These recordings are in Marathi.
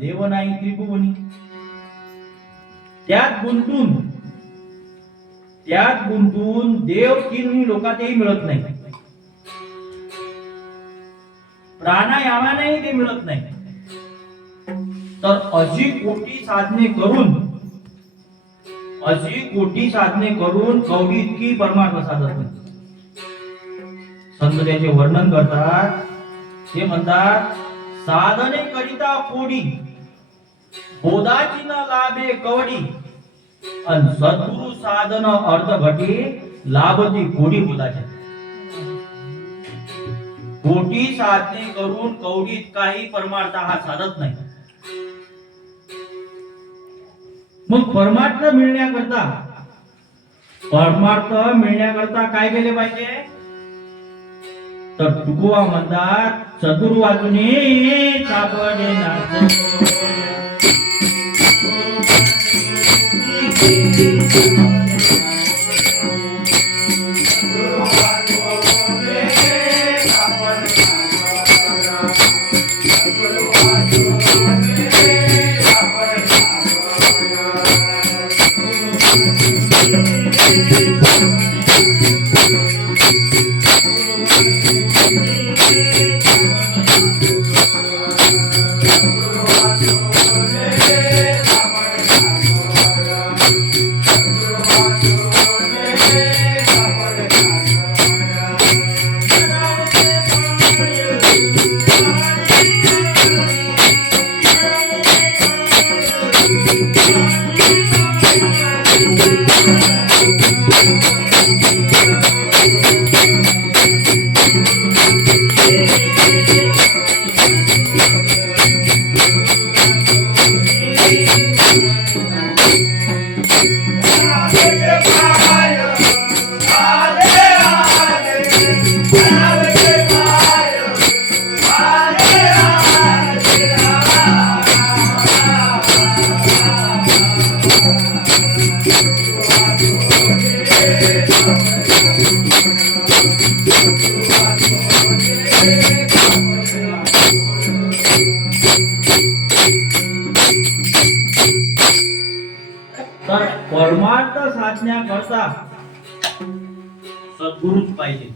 देव नाही त्रिभुवनी. त्यात गुंतून देव तीन लोकातही मिळत नाही, प्राणायामानेही ते मिळत नाही. तर अशी कोटी साधने करून कवडी इतकी परमार्थ साधत नाही. संत त्याचे वर्णन करतात. ते म्हणतात, साधने करिता कोडी, बोधाची न लाभे कवडी, अन सद्गुरु साधन अर्ध घटी, लाभती कोडी बोधाची. कोटी साधने करून कवडीत काही परमार्थ हा साधत नाही. मग परमार्थ मिळण्याकरता काय केले पाहिजे? तर तुकोबा म्हणतात, सद्गुरु वाचून सापडे नाच. तर परमार्थ साधण्याकरता सद्गुरूच पाहिजे.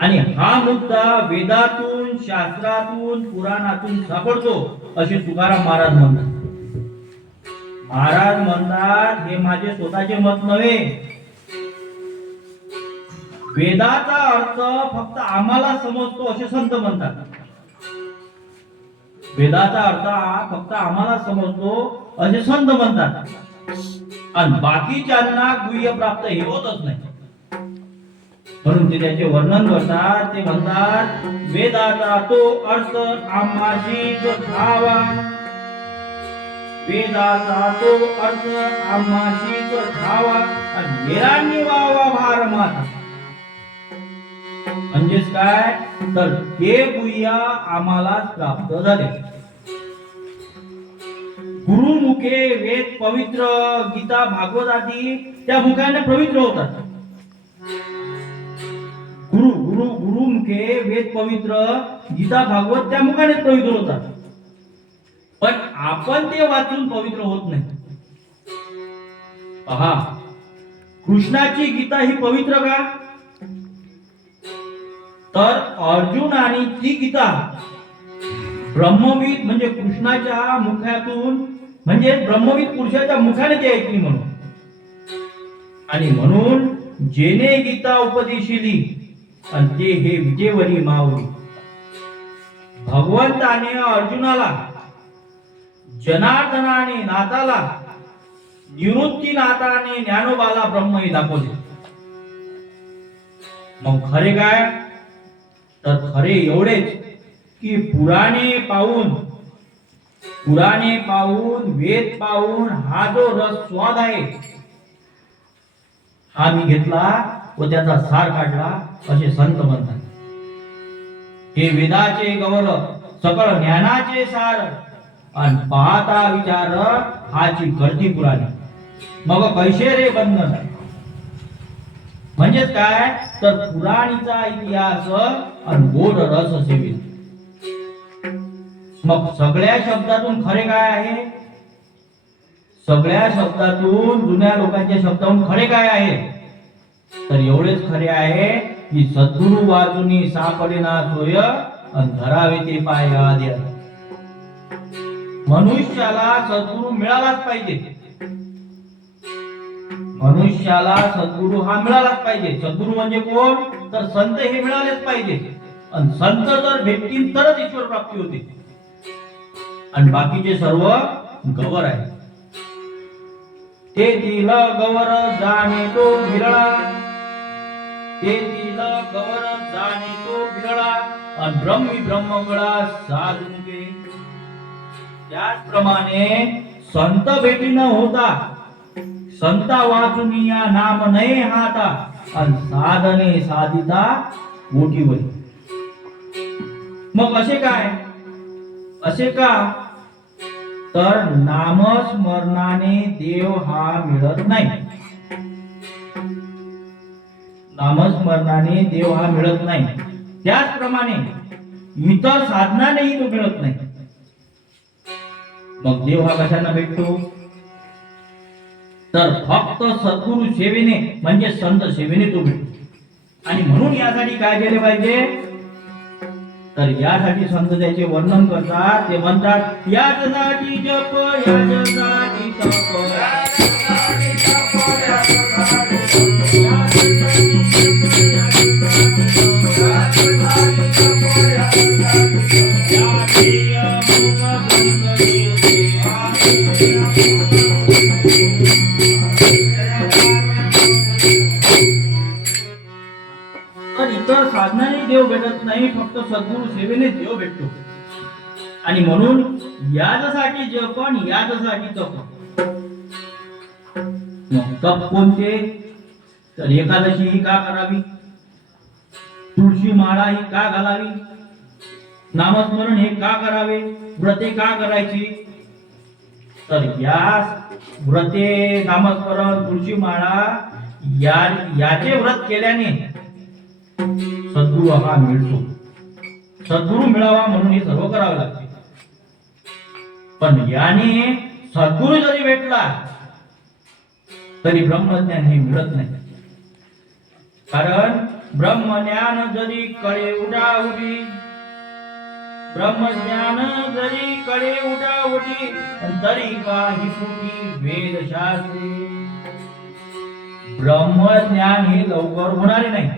आणि हा मुद्दा वेदातून, शास्त्रातून, पुराणातून सापडतो असे तुकाराम महाराज म्हणतात. महाराज म्हणतात, हे माझे स्वतःचे मत नव्हे. वेदाचा अर्थ फक्त आम्हाला समजतो असे संत म्हणतात. वेदाचा अर्थ फक्त आम्हाला समजतो असे संत म्हणतात. आणि बाकीच्यांना गुह्य प्राप्त हे होतच नाही. म्हणून ते त्याचे वर्णन करतात. ते म्हणतात, वेदाचा तो अर्थ आम्हाशी जो ठावा, वेदाचा तो अर्थ आम्हाशी जो ठावा, आणि निरांनी वावा भार माता. म्हणजेच काय? तर हे गुह्य आम्हालाच प्राप्त झाले. गुरुमुखे वेद पवित्र, गीता भागवत आदी त्या मुखाने पवित्र होतात. गुरुमुखे वेद पवित्र, गीता भागवत त्या मुखाने पवित्र होतात. पण आपण ते वाचून पवित्र होत नाही. पहा, कृष्णाची गीता ही पवित्र का? तर अर्जुनाने ती गीता ब्रह्मविद म्हणजे कृष्णाच्या मुखातून, म्हणजे ब्रह्मविद पुरुषाच्या मुखाने ती ऐकली म्हणून. आणि म्हणून जेने गीता उपदेशिली आणि ते हे विजेवरी मावली. भगवंताने अर्जुनाला, जनार्दनाने नाथाला, निवृत्तीनाथाने ज्ञानोबाला ब्रह्म हे दाखवले. मग खरे काय? तर खरे एवढेच की पुराणे पाहून वेद पाहून हा जो रस स्वाद आहे हा मी घेतला व त्याचा सार काढला असे संत म्हणतात. हे वेदाचे गवल सकळ ज्ञानाचे सार, आणि पाहता विचार हाची करती पुराणे. मग कैसे रे बंधन. म्हणजेच काय? तर पुराणीचा इतिहास आणि गोड रस सेवित. मग सगळ्या शब्दातून खरे काय आहे? सगळ्या शब्दातून, जुन्या लोकांच्या शब्दातून खरे काय आहे? तर एवढेच खरे आहे की सद्गुरु वाचुनी सापडेना सोय आणि धरावे ते पाय आद्य. मनुष्याला सद्गुरु मिळालाच पाहिजे. मनुष्याला सद्गुरु हा मिळालाच पाहिजे. सद्गुरु म्हणजे कोण? तर संत हे मिळालेच पाहिजे. आणि संत जर भेटतील तरच ईश्वर प्राप्ती होते. आणि बाकीचे सर्व गवर आहे. ते दिल गवर जाणे तो विरळा, ते दिल गवर जाणे तो विरळा, आणि ब्रह्मी ब्रह्मगळा साधुके. त्याचप्रमाणे संत भेटी न होता, संता वाचुनिया नाम नये हाता, आणि साधने साधिता मोठी वय. मग असे काय? असे का? तर नामस्मरणाने देव हा मिळत नाही. नामस्मरणाने देव हा मिळत नाही. त्याचप्रमाणे इतर साधनानेही तो मिळत नाही. मग देव हा कशाने भेटतो? तर फक्त सद्गुरु सेवेने म्हणजे संत सेवेने तो भेटतो. आणि म्हणून यासाठी काय केले पाहिजे? तर यासाठी संत त्याचे वर्णन करतात. ते म्हणतात, यासाठी जप, यासाठी तप, तर इतर साधनाने देव भेटत नाही, फक्त सद्गुरु सेवेने देव भेटतो. आणि म्हणून याच्यासाठी जप आणि याच्यासाठी तप. मग तप कोणते? तर एकादशी ही का करावी? तुळशी माळा ही का घालावी? नामस्मरण हे का करावे? व्रते का करायची? तर या व्रते, नामस्मरण, तुळशी माळा याचे व्रत केल्याने सद्गुरु हा मिळतो. सद्गुरु मिळावा म्हणून हे सर्व करावे लागते. पण याने सद्गुरु जरी भेटला तरी ब्रह्मज्ञान हे मिळत नाही. कारण ब्रह्मज्ञान जरी कळे उडाउडी, ब्रह्मज्ञान जरी कळे उडाउडी, तरी काही फुटी वेदशास्त्रे. ब्रह्मज्ञान हे लवकर होणारे नाही.